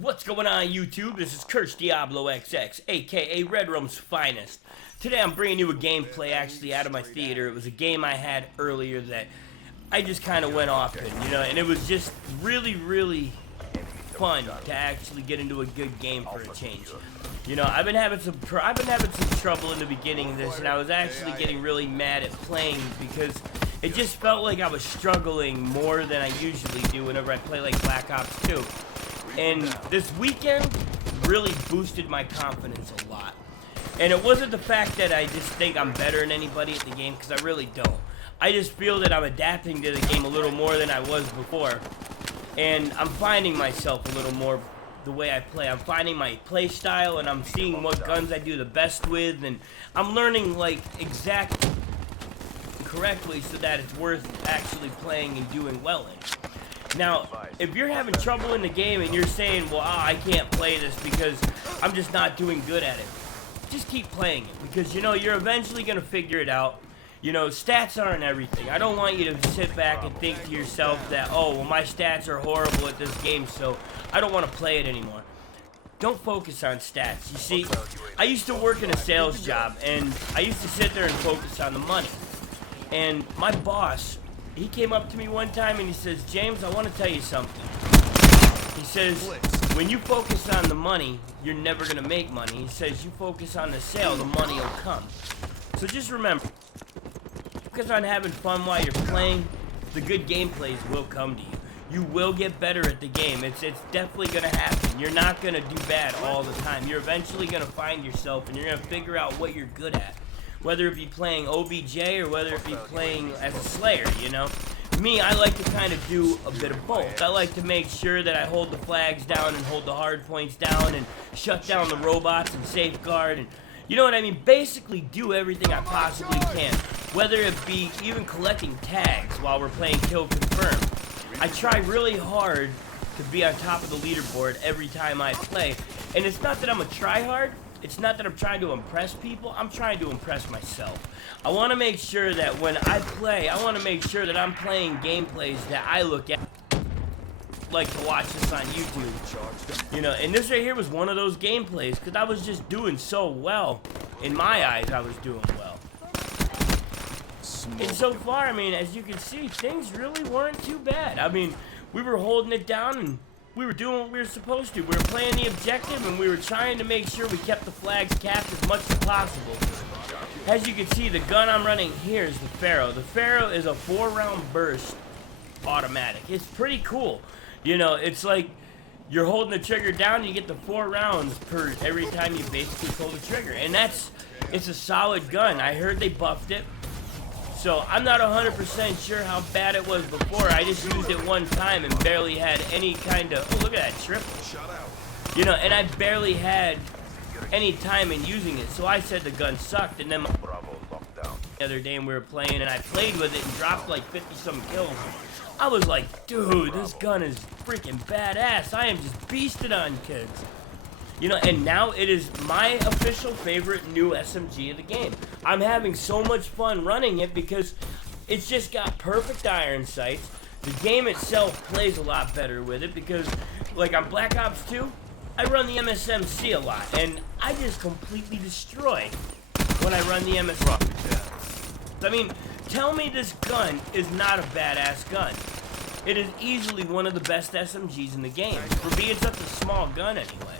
What's going on, YouTube? This is Curse Diablo XX, aka Red Room's finest. Today I'm bringing you a gameplay actually out of my theater. It was a game I had earlier that I just kind of went off in, and it was just really fun to actually get into a good game for a change. I've been having some trouble in the beginning of this, and I was actually getting really mad at playing because it just felt like I was struggling more than I usually do whenever I play like Black Ops 2. And this weekend really boosted my confidence a lot. And it wasn't the fact that I just think I'm better than anybody at the game, because I really don't. I just feel that I'm adapting to the game a little more than I was before. And I'm finding myself a little more the way I play. I'm finding my play style, and I'm seeing what guns I do the best with. And I'm learning, exact correctly so that it's worth actually playing and doing well in. Now, if you're having trouble in the game and you're saying, well, I can't play this because I'm just not doing good at it, just keep playing it because, you're eventually going to figure it out. Stats aren't everything. I don't want you to sit back and think to yourself that, oh, well, my stats are horrible at this game, so I don't want to play it anymore. Don't focus on stats. You see, I used to work in a sales job, and I used to sit there and focus on the money. And my boss, he came up to me one time and he says, James, I want to tell you something. He says, when you focus on the money, you're never going to make money. He says, you focus on the sale, the money will come. So just remember, focus on having fun while you're playing. The good gameplays will come to you. You will get better at the game. It's definitely going to happen. You're not going to do bad all the time. You're eventually going to find yourself and you're going to figure out what you're good at. Whether it be playing OBJ or whether it be playing as a Slayer, Me, I like to kind of do a bit of both. I like to make sure that I hold the flags down and hold the hard points down and shut down the robots and safeguard and, you know what I mean? Basically do everything I possibly can. Whether it be even collecting tags while we're playing Kill Confirm. I try really hard to be on top of the leaderboard every time I play. And it's not that I'm a tryhard. It's not that I'm trying to impress people, I'm trying to impress myself. I want to make sure that when I play, I want to make sure that I'm playing gameplays that I look at, like to watch this on YouTube. And this right here was one of those gameplays, because I was just doing so well. In my eyes, I was doing well. And so far, as you can see, things really weren't too bad. We were holding it down and we were doing what we were supposed to. We were playing the objective, and we were trying to make sure we kept the flags capped as much as possible. As you can see, the gun I'm running here is the Pharaoh. The Pharaoh is a 4-round burst automatic. It's pretty cool. It's like you're holding the trigger down, and you get the 4 rounds per every time you basically pull the trigger. And it's a solid gun. I heard they buffed it. So I'm not 100% sure how bad it was before. I just used it one time and barely had any kind of... Oh, look at that triple. And I barely had any time in using it. So I said the gun sucked. And then the other day we were playing and I played with it and dropped like 50-some kills. I was like, dude, this gun is freaking badass. I am just beasted on kids. And now it is my official favorite new SMG of the game. I'm having so much fun running it because it's just got perfect iron sights. The game itself plays a lot better with it because, like on Black Ops 2, I run the MSMC a lot, and I just completely destroy when I run the MSMC. Tell me this gun is not a badass gun. It is easily one of the best SMGs in the game, for being such a small gun anyway.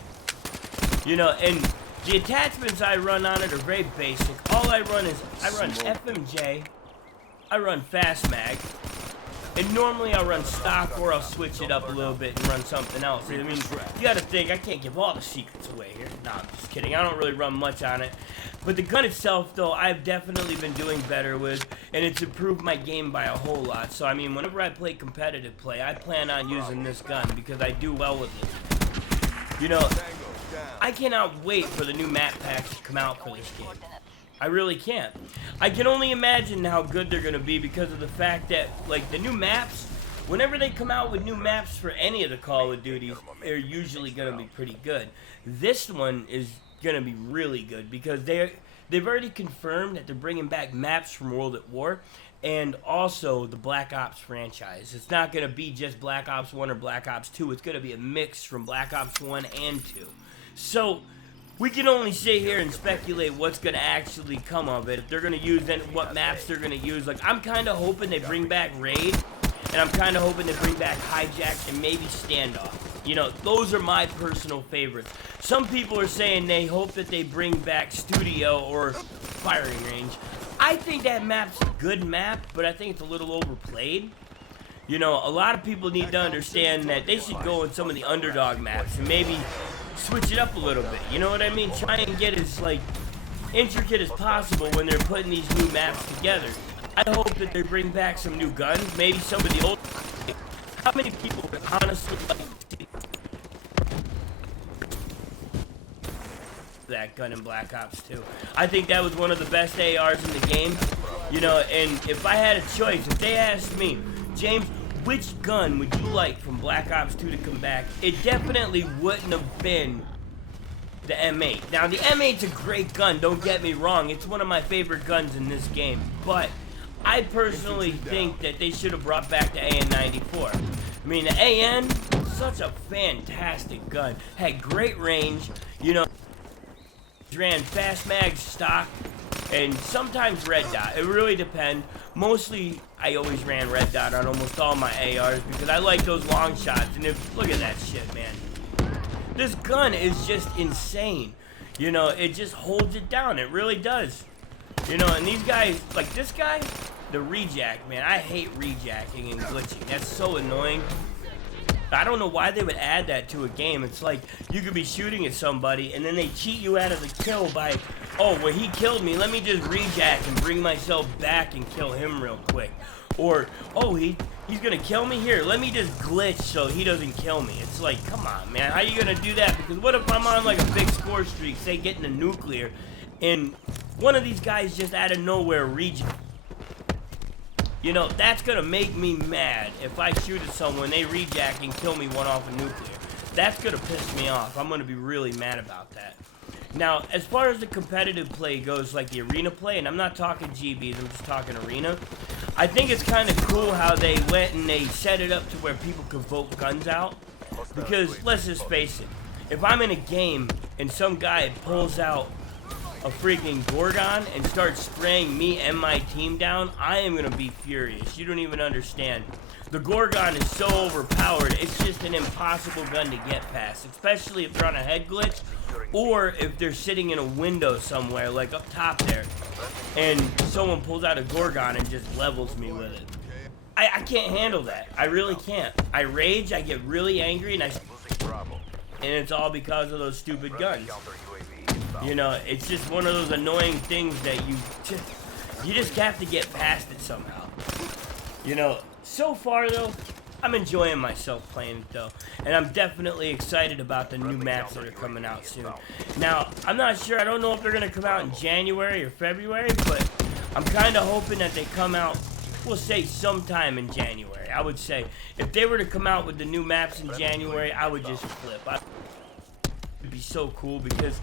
And the attachments I run on it are very basic. All I run is, I run FMJ, I run Fast Mag, and normally I'll run stock or I'll switch it up a little bit and run something else. You gotta think, I can't give all the secrets away here. No, I'm just kidding. I don't really run much on it. But the gun itself, though, I've definitely been doing better with, and it's improved my game by a whole lot. So, whenever I play competitive play, I plan on using this gun because I do well with it. I cannot wait for the new map packs to come out for this game. I really can't. I can only imagine how good they're going to be because of the fact that, the new maps, whenever they come out with new maps for any of the Call of Duties, they're usually going to be pretty good. This one is going to be really good because they've already confirmed that they're bringing back maps from World at War, and also the Black Ops franchise. It's not going to be just Black Ops 1 or Black Ops 2. It's going to be a mix from Black Ops 1 and 2. So we can only sit here and speculate what's going to actually come of it. If they're going to use what maps they're going to use. Like, I'm kind of hoping they bring back Raid, and I'm kind of hoping they bring back Hijack and maybe Standoff. You know, those are my personal favorites. Some people are saying they hope that they bring back Studio or Firing Range. I think that map's a good map, but I think it's a little overplayed. You know, a lot of people need to understand that they should go in some of the underdog maps and maybe switch it up a little bit. You know what I mean? Try and get as, like, intricate as possible when they're putting these new maps together. I hope that they bring back some new guns, maybe some of the old. How many people would honestly like to see that gun in Black Ops 2? I think that was one of the best ARs in the game. You know, and if I had a choice, if they asked me, James, which gun would you like from Black Ops 2 to come back? It definitely wouldn't have been the M8. Now, the M8's a great gun, don't get me wrong. It's one of my favorite guns in this game. But I personally think that they should have brought back the AN-94. I mean, the AN, such a fantastic gun. Had great range, you know, ran fast mag stock, and sometimes red dot. It really depends. Mostly, I always ran red dot on almost all my ARs because I like those long shots. And look at that shit, man. This gun is just insane. You know, it just holds it down. It really does. You know, and these guys, like this guy, the rejack, man. I hate rejacking and glitching. That's so annoying. I don't know why they would add that to a game. It's like you could be shooting at somebody and then they cheat you out of the kill by, oh, well, he killed me. Let me just rejack and bring myself back and kill him real quick. Or, oh, he's going to kill me here. Let me just glitch so he doesn't kill me. It's like, come on, man. How you going to do that? Because what if I'm on like a big score streak, say getting a nuclear, and one of these guys just out of nowhere rejack? You know, that's going to make me mad if I shoot at someone, they rejack and kill me one off a nuclear. That's going to piss me off. I'm going to be really mad about that. Now, as far as the competitive play goes, like the arena play, and I'm not talking GBs, I'm just talking arena, I think it's kind of cool how they went and they set it up to where people could vote guns out. Because, let's just face it, if I'm in a game and some guy pulls out a freaking Gorgon and start spraying me and my team down, I am going to be furious. You don't even understand. The Gorgon is so overpowered, it's just an impossible gun to get past, especially if they're on a head glitch or if they're sitting in a window somewhere, like up top there, and someone pulls out a Gorgon and just levels me with it. I can't handle that. I really can't. I rage, I get really angry, and it's all because of those stupid guns. You know, it's just one of those annoying things that you just have to get past it somehow. You know, so far though, I'm enjoying myself playing it though, and I'm definitely excited about the new maps that are coming out soon. Now, I'm not sure, I don't know if they're going to come out in January or February, but I'm kind of hoping that they come out, we'll say sometime in January. I would say, if they were to come out with the new maps in January, I would just flip. It'd be so cool because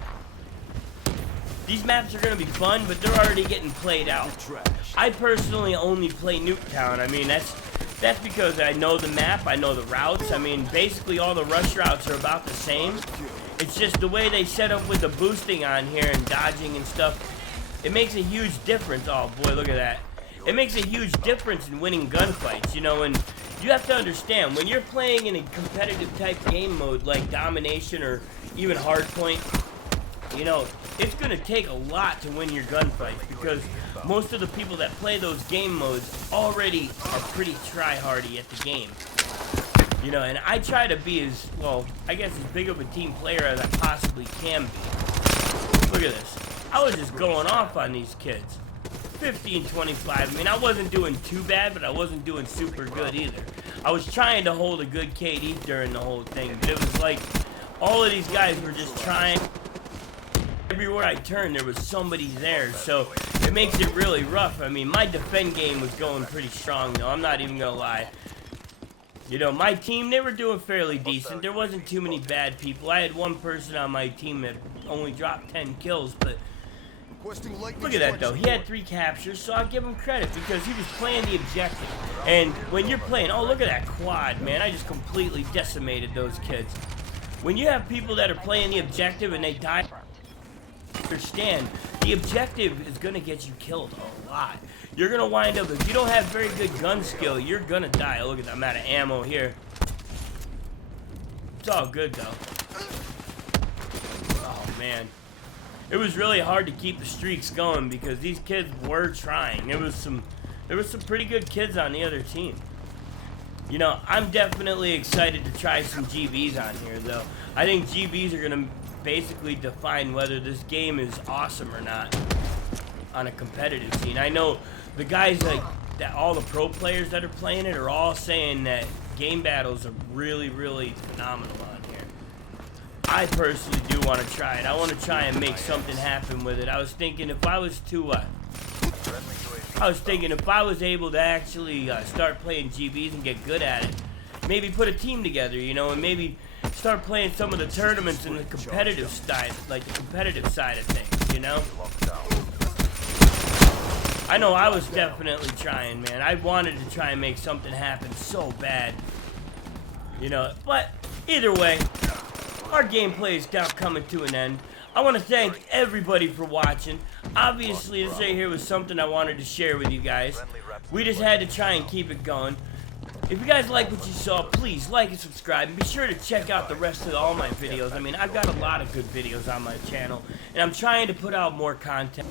these maps are going to be fun, but they're already getting played out. I personally only play Nuketown. I mean, that's because I know the map, I know the routes. I mean, basically all the rush routes are about the same. It's just the way they set up with the boosting on here and dodging and stuff. It makes a huge difference. Oh boy, look at that. It makes a huge difference in winning gunfights, you know, and you have to understand, when you're playing in a competitive type game mode like Domination or even Hardpoint, you know, it's going to take a lot to win your gunfights because most of the people that play those game modes already are pretty try-hardy at the game. You know, and I try to be as, well, I guess as big of a team player as I possibly can be. Look at this. I was just going off on these kids. 15, 25. I mean, I wasn't doing too bad, but I wasn't doing super good either. I was trying to hold a good KD during the whole thing, but it was like all of these guys were just trying. Everywhere I turned, there was somebody there, so it makes it really rough. I mean, my defend game was going pretty strong, though. I'm not even gonna lie. You know, my team, they were doing fairly decent. There wasn't too many bad people. I had one person on my team that only dropped 10 kills, but Look at that though. He had 3 captures, so I'll give him credit because he was playing the objective. And when you're playing, oh look at that quad, man. I just completely decimated those kids. When you have people that are playing the objective and they die, understand the objective is gonna get you killed a lot. You're gonna wind up, if you don't have very good gun skill, you're gonna die. Oh, look at that, I'm out of ammo here. It's all good though. Oh man. It was really hard to keep the streaks going because these kids were trying. There was some pretty good kids on the other team. You know, I'm definitely excited to try some GBs on here though. I think GBs are gonna basically define whether this game is awesome or not on a competitive scene. I know the guys like that, all the pro players that are playing it are all saying that game battles are really, really phenomenal on here. I personally do want to try it. I want to try and make something happen with it. I was thinking if I was able to actually start playing GBs and get good at it, maybe put a team together, you know, and maybe start playing some of the tournaments in the competitive side, like the competitive side of things, you know? I know I was definitely trying, man. I wanted to try and make something happen so bad, you know, but either way, our gameplay is now coming to an end. I want to thank everybody for watching. Obviously, this right here was something I wanted to share with you guys. We just had to try and keep it going. If you guys like what you saw, please like and subscribe. And be sure to check out the rest of all my videos. I mean, I've got a lot of good videos on my channel. And I'm trying to put out more content.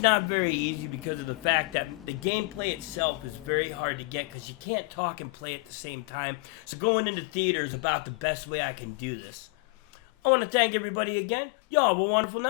Not very easy because of the fact that the gameplay itself is very hard to get because you can't talk and play at the same time. So going into theater is about the best way I can do this. I want to thank everybody again. Y'all have a wonderful night.